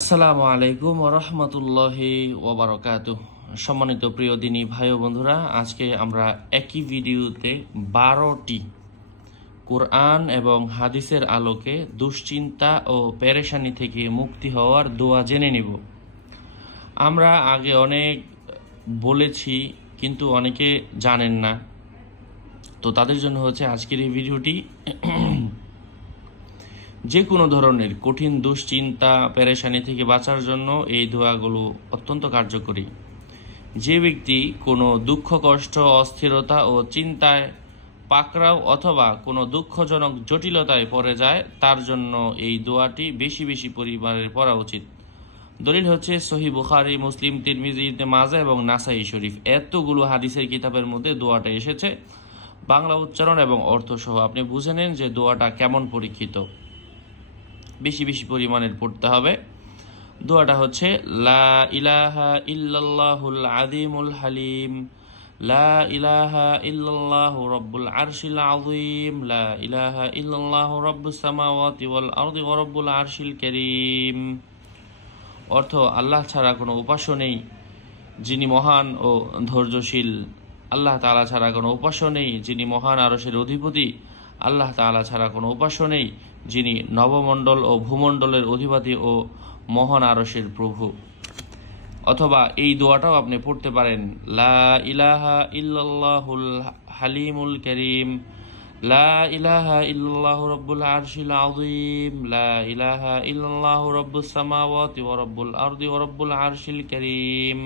আসসালামু আলাইকুম ওয়া রাহমাতুল্লাহি ওয়া বারাকাতুহু। সম্মানিত প্রিয় দিনী ভাই ও বন্ধুরা, আজকে আমরা একই ভিডিওতে 12টি কোরআন এবং হাদিসের আলোকে দুশ্চিন্তা ও পেরেশানি থেকে মুক্তি হওয়ার দোয়া জেনে নিব। আমরা আগে অনেক বলেছি, কিন্তু অনেকে জানেন না, তো তাদের জন্য হচ্ছে আজকের এই ভিডিওটি। যে কোনো ধরনের কঠিন দুশ্চিন্তা পেরেশানি থেকে বাঁচার জন্য এই দোয়াগুলো অত্যন্ত কার্যকরী। যে ব্যক্তি কোনো দুঃখ কষ্ট অস্থিরতা ও চিন্তায় পাকড়াও অথবা কোনো দুঃখজনক জটিলতায় পড়ে যায়, তার জন্য এই দোয়াটি বেশি বেশি পরিবারের পড়া উচিত। দলিল হচ্ছে সহিহ বুখারী, মুসলিম, তিরমিজি, ইবনে মাজাহ এবং নাসাই শরীফ। এতগুলো হাদিসের কিতাবের মধ্যে দোয়াটা এসেছে বাংলা উচ্চারণ এবং অর্থ সহ। আপনি বুঝে নেন যে দোয়াটা কেমন পরীক্ষিত। বেশি বেশি পরিমাণের পড়তে হবে। দোয়াটা হচ্ছে লা ইলাহা ইল্লাল্লাহুল আযীমুল হালিম, লা ইলাহা ইল্লাল্লাহু রাব্বুল আরশিল আযীম, লা ইলাহা ইল্লাল্লাহু রাব্বুস সামাওয়াতি ওয়াল আরদি ওয়া রাব্বুল আরশিল কারীম। অর্থ: আল্লাহ ছাড়া কোনো উপাস্য নেই যিনি মহান ও ধৈর্যশীল। আল্লাহ তাআলা ছাড়া কোনো উপাস্য নেই যিনি মহান আরশের অধিপতি। আল্লাহ তাআলা ছাড়া কোনো উপাস্য নেই যিনি নবমণ্ডল ও ভূমণ্ডলের অধিপতি ও মহান আরশের প্রভু। অথবা এই দোয়াটাও আপনি পড়তে পারেন, লা ইলাহা ইল্লাল্লাহুল হালিমুল কারীম, লা ইলাহা ইল্লাল্লাহু রাব্বুল আরশিল আযীম, লা ইলাহা ইল্লাল্লাহু রাব্বুস সামাওয়াতি ওয়া রাব্বুল আরদি ওয়া রাব্বুল আরশিল কারীম।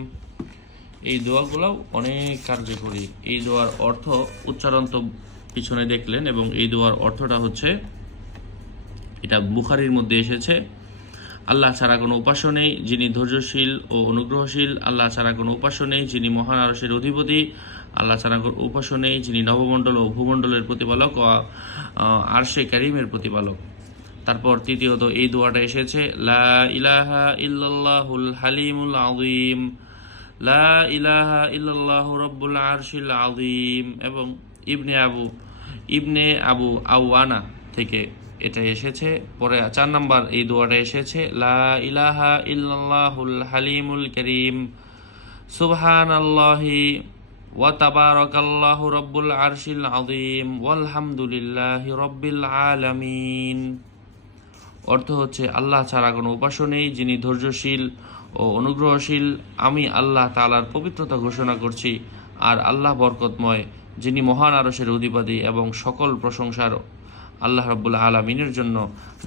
এই দোয়াগুলো অনেক কার্যকরী। এই দোয়ার অর্থ উচ্চারণ তো পিছনে দেখলেন, এবং এই দোয়ার অর্থটা হচ্ছে, এটা বুখারীর মধ্যে এসেছে, আল্লাহ ছাড়া কোনো উপাস্য নেই যিনি ধৈর্যশীল ও অনুগ্রহশীল। আল্লাহ ছাড়া কোনো উপাস্য নেই যিনি মহান আরশের অধিপতি। আল্লাহ ছাড়া কোনো উপাস্য নেই যিনি নবমণ্ডল ও ভূমণ্ডলের প্রতিপালক ও আরশে কারীমের প্রতিপালক। তারপর তৃতীয়ত এই দোয়াটা এসেছে, লা ইলাহা ইল্লাল্লাহুল হালিমুল আযীম, লা ইলাহা ইল্লাল্লাহু রাব্বুল আরশিল আযীম। এবং ইবনে আবু আওয়ানা থেকে এটা এসেছে। পরে 4 নাম্বার এই দোয়াটা এসেছে, লা ইলাহা ইল্লাল্লাহুল হালিমুল কারীম, সুবহানাল্লাহি ওয়া তাবারাকাল্লাহু রাব্বুল আরশিল আযীম, ওয়ালহামদুলিল্লাহি রাব্বিল আলামিন। অর্থ হচ্ছে, আল্লাহ ছাড়া কোনো উপাস্য নেই যিনি ধৈর্যশীল ও অনুগ্রহশীল। আমি আল্লাহ তাআলার পবিত্রতা ঘোষণা করছি, আর আল্লাহ বরকতময় যিনি মহান আরশের অধিপতি, এবং সকল প্রশংসার আল্লাহ রাব্বুল আলামিনের জন্য।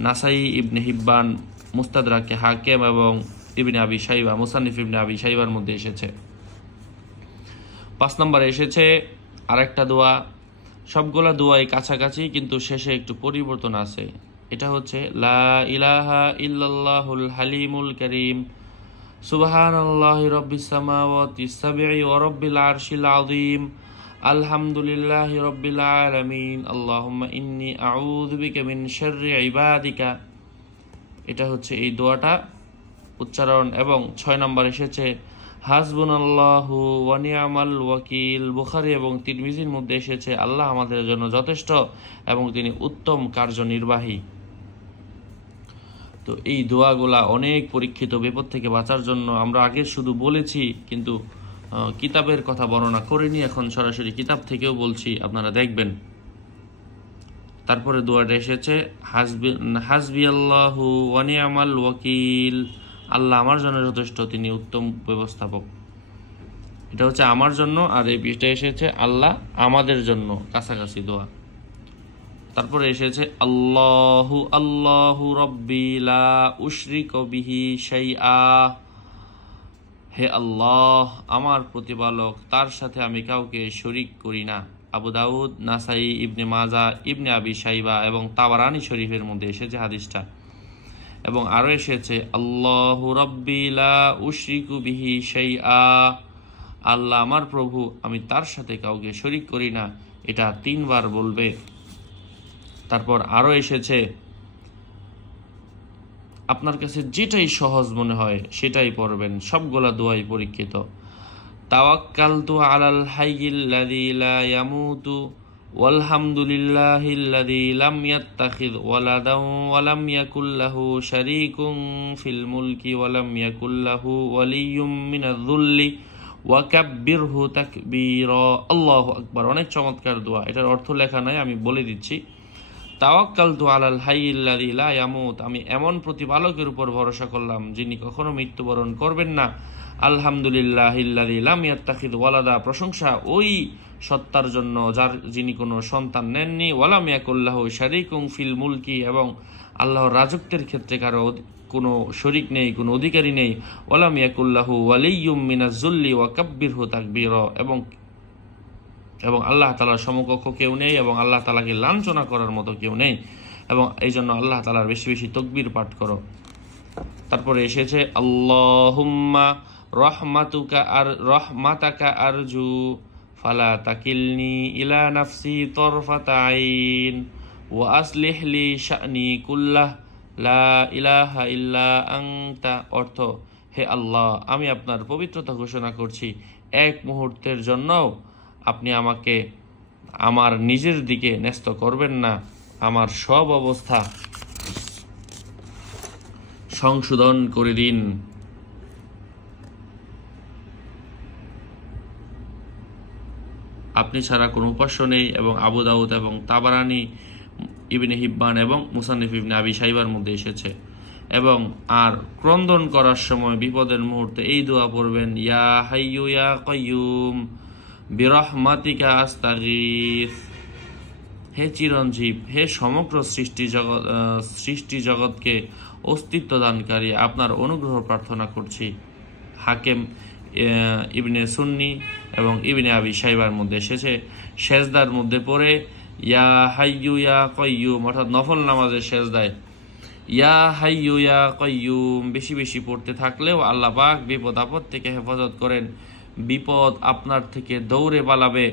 নাসাই, ইবনে হিব্বান, মুস্তাদরাকে হাকিম এবং ইবনে আবি শাইবা, মুসান্নিফ ইবনে আবি শাইবার মধ্যে এসেছে। 5 নম্বরে এসেছে আরেকটা দোয়া। সবগুলা দোয়াই কাছাকাছি, কিন্তু শেষে একটু পরিবর্তন আছে। এটা হচ্ছে, লা ইলাহা ইল্লাল্লাহুল হালিমুল কারীম, সুবহানাল্লাহি রাব্বিস সামাওয়াতি সাবঈ ওয়া রাব্বিল আরশিল আযীম, আলহামদুলিল্লাহি রাব্বিল আলামিন, আল্লাহুম্মা ইন্নী আউযু বিকা মিন শাররি ইবাদিকা। এটা হচ্ছে এই দোয়াটা উচ্চারণ। এবং 6 নম্বর এসেছে, হাসবুনাল্লাহু ওয়া নি'মাল ওয়াকিল। বুখারী এবং তিরমিজির মধ্যে এসেছে, আল্লাহ আমাদের জন্য যথেষ্ট এবং তিনি উত্তম কার্যনির্বাহী। তো এই দোয়াগুলা অনেক পরীক্ষিত। বিপদ থেকে বাঁচার জন্য আমরা আগে শুধু বলেছি, কিন্তু কিতাবের কথা বর্ণনা করিনি। এখন সরাসরি কিতাব থেকেও বলছি, আপনারা দেখবেন। তারপরে দোয়াটা এসেছে, হাসবিয়াল্লাহু ওয়া নি'মাল ওয়াকিল। আল্লাহ আমার জন্য যথেষ্ট, তিনি উত্তম ব্যবস্থাপক। এটা হচ্ছে আমার জন্য, আর এই বিষয়টা এসেছে আল্লাহ আমাদের জন্য, কাছাকাছি দোয়া। তারপরে এসেছে, আল্লাহু আল্লাহু রাব্বি লা উশরিকু বিহি শাইআ। হে আল্লাহ আমার প্রতিপালক, তার সাথে আমি কাউকে শরীক করি না। আবু দাউদ, নাসাই, ইবনে মাজাহ, ইবনে আবি শাইবা এবং তাবারানী শরীফের মধ্যে এসেছে হাদিসটা। এবং আরো এসেছে, আল্লাহু রাব্বি লা উশরিকু বিহি শাইআ। আল্লাহ আমার প্রভু, আমি তার সাথে কাউকে শরীক করি না। এটা 3 বার বলবে। তারপর আরো এসেছে, আপনার কাছে যেটাই সহজ মনে হয় সেটাই পড়বেন। সবগুলা দোয়াই পরীক্ষিত। তাওয়াক্কালতু আলাল হাইয়িল লাযী লা ইয়ামুতু ওয়ালহামদুলিল্লাহিল্লাযী লাম ইয়াত্তাখিয ওয়ালাদান ওয়া লাম ইয়াকুল লাহু শারীকুন ফিল মুলকি ওয়া লাম ইয়াকুল লাহু ওয়ালিয়্যুম মিনায-যুল্লি ওয়া কাব্বিরহু তাকবীরা। আল্লাহু আকবার। অনেক চমৎকার দোয়া। এটার অর্থ লেখা নাই, আমি বলে দিচ্ছি। তাওয়াক্কালতু আলাল হাইয়্যিল্লাযী লা ইয়ামুত, আমি এমন প্রতিপালকের উপর ভরসা করলাম যিনি কখনো মৃত্যুবরণ করবেন না। আলহামদুলিল্লাহিল্লাযী লাম ইয়াত্তাখিয ওয়ালাদা, প্রশংসা ওই সত্তার জন্য যিনি কোনো সন্তান নেননি। ওয়া লাম ইয়াকুল লাহু শারীকুন ফিল মুলকি, এবং আল্লাহর রাজত্বের ক্ষেত্রে কারো কোনো শরীক নেই, কোনো অধিকারী নেই। ওয়া লাম ইয়াকুল লাহু ওয়ালিয়্যুম মিনায-যুল্লি ওয়া কাব্বিরহু তাকবীরা, এবং আল্লাহ তাআলার সমকক্ষ কেউ নেই এবং আল্লাহ তাআলাকে লাঞ্ছনা করার মতো কেউ নেই, এবং এই জন্য আল্লাহ তাআলার বেশি বেশি তাকবীর পাঠ করো। তারপরে এসেছে আল্লাহুম্মা রহমাতাকা আরজু ফালা তাকিলনি ইলা নাফসি তরফাতা আইন ওয়া আসলিহ লি শা'নি কুল্লাহ লা ইলাহা ইল্লা আনতা। অর্থ, হে আল্লাহ, আমি আপনার পবিত্রতা ঘোষণা করছি, এক মুহূর্তের জন্য আপনি আমাকে আমার নিজের দিকে ন্যস্ত করবেন না, আমার সব অবস্থা সংশোধন করে দিন। আপনি ছাড়া কোনো উপাস্য নেই, এবং আবু দাউদ এবং তাবারানী, ইবনে হিব্বান এবং মুসান্নিফ ইবনে আবি শাইবার মধ্যে এসেছে। এবং আর ক্রন্দন করার সময় বিপদের মুহূর্তে এই দোয়া পড়বেন, ইয়া হাইয়্যু ইয়া কাইয়্যুম বিরহমাতিকা আস্তাগীথ। হে চিরঞ্জীব, হে সমগ্র সৃষ্টি জগৎকে অস্তিত্ব দানকারী, আপনার অনুগ্রহ প্রার্থনা করছি। হাকিম ইবনে সুন্নি এবং ইবনে আবি শাইবার মধ্যে এসেছে। সেজদার মধ্যে পড়ে ইয়া হাইয়্যু ইয়া কাইয়্যুম, অর্থাৎ নফল নামাজের সেজদায় ইয়া হাইয়্যু ইয়া কাইয়্যুম বেশি বেশি পড়তে থাকলেও আল্লাহ পাক বিপদ আপদ থেকে হেফাজত করেন। বিপদ আপনার থেকে দৌড়ে পালাবে।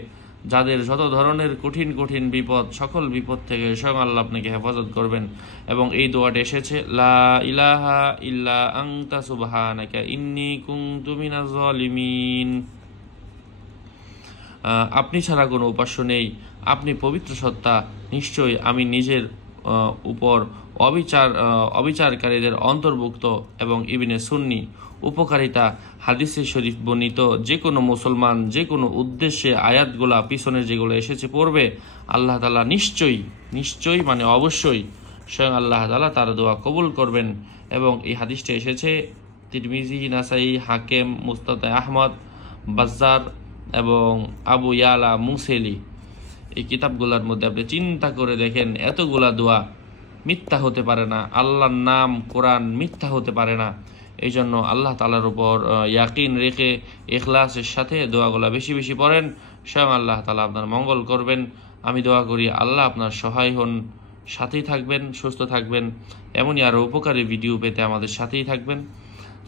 যাদের যত ধরনের কঠিন কঠিন বিপদ, সকল বিপদ থেকে স্বয়ং আল্লাহ আপনাকে হেফাজত করবেন। এবং এই দোয়াটা এসেছে, লা ইলাহা ইল্লা আনতা সুবহানাকা ইন্নী কুনতু মিনাজ জালিমিন। আপনি ছাড়া কোনো উপাস্য নেই, আপনি পবিত্র সত্তা, নিশ্চয়ই আমি নিজের উপর অবিচারকারীদের অন্তর্ভুক্ত। এবং ইবনে সুন্নি উপকারিতা, হাদিসে শরীফ বর্ণিত যে কোনো মুসলমান যে কোনো উদ্দেশ্যে আয়াতগুলা পিছনে যেগুলো এসেছে পড়বে, আল্লাহ তাআলা নিশ্চয়ই মানে অবশ্যই স্বয়ং আল্লাহ তাআলা তার দোয়া কবুল করবেন। এবং এই হাদিসটা এসেছে তিরমিজি, নাসাই, হাকিম, মুস্তাদ আহমদ, বাজ্জার এবং আবু ইয়ালা মুসেলি, এই কিতাবগুলোর মধ্যে। আপনি চিন্তা করে দেখেন, এতগুলা দোয়া মিথ্যা হতে পারে না, আল্লাহর নাম কোরআন মিথ্যা হতে পারে না। এই জন্য আল্লাহ তাআলার উপর ইয়াকিন রেখে ইখলাসের সাথে দোয়াগুলা বেশি বেশি পড়েন, স্বয়ং আল্লাহ তাআলা আপনার মঙ্গল করবেন। আমি দোয়া করি আল্লাহ আপনার সহায় হন, সাথেই থাকবেন, সুস্থ থাকবেন। এমনই আরও উপকারী ভিডিও পেতে আমাদের সাথেই থাকবেন।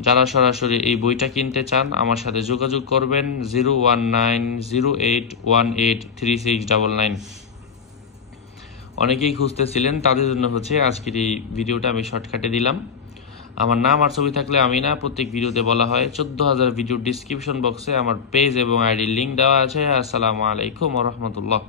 যারা সরাসরি এই বইটা কিনতে চান আমার সাথে যোগাযোগ করবেন 01908183699। অনেকেই খুঁজতেছিলেন, তাদের জন্য হচ্ছে আজকের এই ভিডিওটা আমি শর্টকাটে দিলাম। আমার নাম আর ছবি থাকলে আমি না, প্রত্যেক ভিডিওতে বলা হয়। 14,000 ভিডিও ডিসক্রিপশন বক্সে আমার পেজ এবং আইডির লিঙ্ক দেওয়া আছে। আসসালামু আলাইকুম ওয়া রাহমাতুল্লাহ।